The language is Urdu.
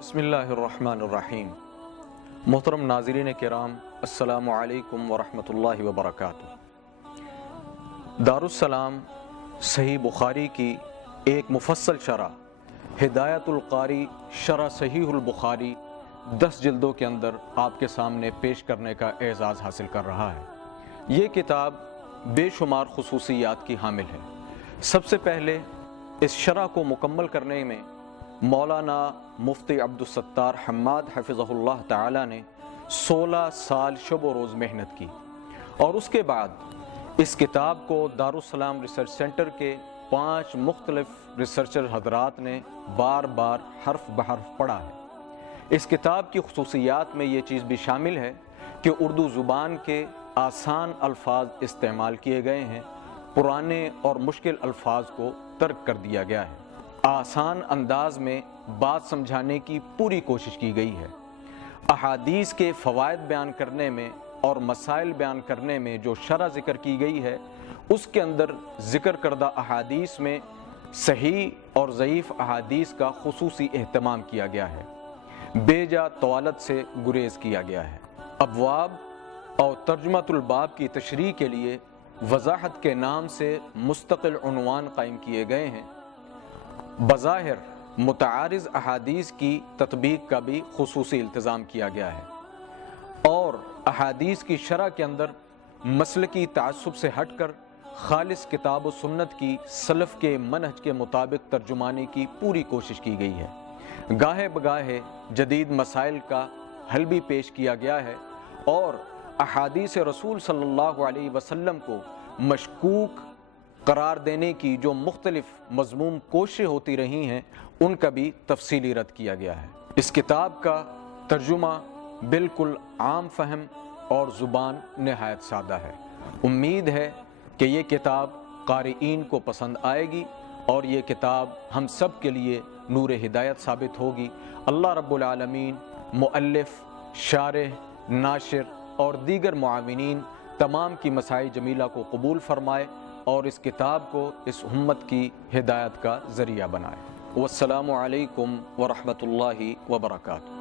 بسم اللہ الرحمن الرحیم۔ محترم ناظرین کرام، السلام علیکم ورحمۃ اللہ وبرکاتہ۔ دارالسلام صحیح بخاری کی ایک مفصل شرح ہدایت القاری شرح صحیح البخاری 10 جلدوں کے اندر آپ کے سامنے پیش کرنے کا اعزاز حاصل کر رہا ہے۔ یہ کتاب بے شمار خصوصیات کی حامل ہے۔ سب سے پہلے اس شرح کو مکمل کرنے میں مولانا مفتی عبدالستار حماد حفظہ اللہ تعالی نے 16 سال شب و روز محنت کی، اور اس کے بعد اس کتاب کو دارالسلام ریسرچ سینٹر کے 5 مختلف ریسرچر حضرات نے بار بار حرف بحرف پڑھا ہے۔ اس کتاب کی خصوصیات میں یہ چیز بھی شامل ہے کہ اردو زبان کے آسان الفاظ استعمال کیے گئے ہیں، پرانے اور مشکل الفاظ کو ترک کر دیا گیا ہے۔ آسان انداز میں بات سمجھانے کی پوری کوشش کی گئی ہے۔ احادیث کے فوائد بیان کرنے میں اور مسائل بیان کرنے میں جو شرح ذکر کی گئی ہے، اس کے اندر ذکر کردہ احادیث میں صحیح اور ضعیف احادیث کا خصوصی اہتمام کیا گیا ہے، بے جا طوالت سے گریز کیا گیا ہے۔ ابواب اور ترجمۃ الباب کی تشریح کے لیے وضاحت کے نام سے مستقل عنوان قائم کیے گئے ہیں۔ بظاہر متعارض احادیث کی تطبیق کا بھی خصوصی التزام کیا گیا ہے، اور احادیث کی شرح کے اندر مسلکی تعصب سے ہٹ کر خالص کتاب و سنت کی سلف کے منہج کے مطابق ترجمانے کی پوری کوشش کی گئی ہے۔ گاہے بگاہے جدید مسائل کا حل بھی پیش کیا گیا ہے، اور احادیث رسول صلی اللہ علیہ وسلم کو مشکوک قرار دینے کی جو مختلف مذموم کوششیں ہوتی رہی ہیں، ان کا بھی تفصیلی رد کیا گیا ہے۔ اس کتاب کا ترجمہ بالکل عام فہم اور زبان نہایت سادہ ہے۔ امید ہے کہ یہ کتاب قارئین کو پسند آئے گی، اور یہ کتاب ہم سب کے لیے نور ہدایت ثابت ہوگی۔ اللہ رب العالمین مؤلف، شارح، ناشر اور دیگر معاونین تمام کی مساعی جمیلہ کو قبول فرمائے، اور اس کتاب کو اس امت کی ہدایت کا ذریعہ بنائے۔ والسلام علیکم ورحمۃ اللہ وبرکاتہ۔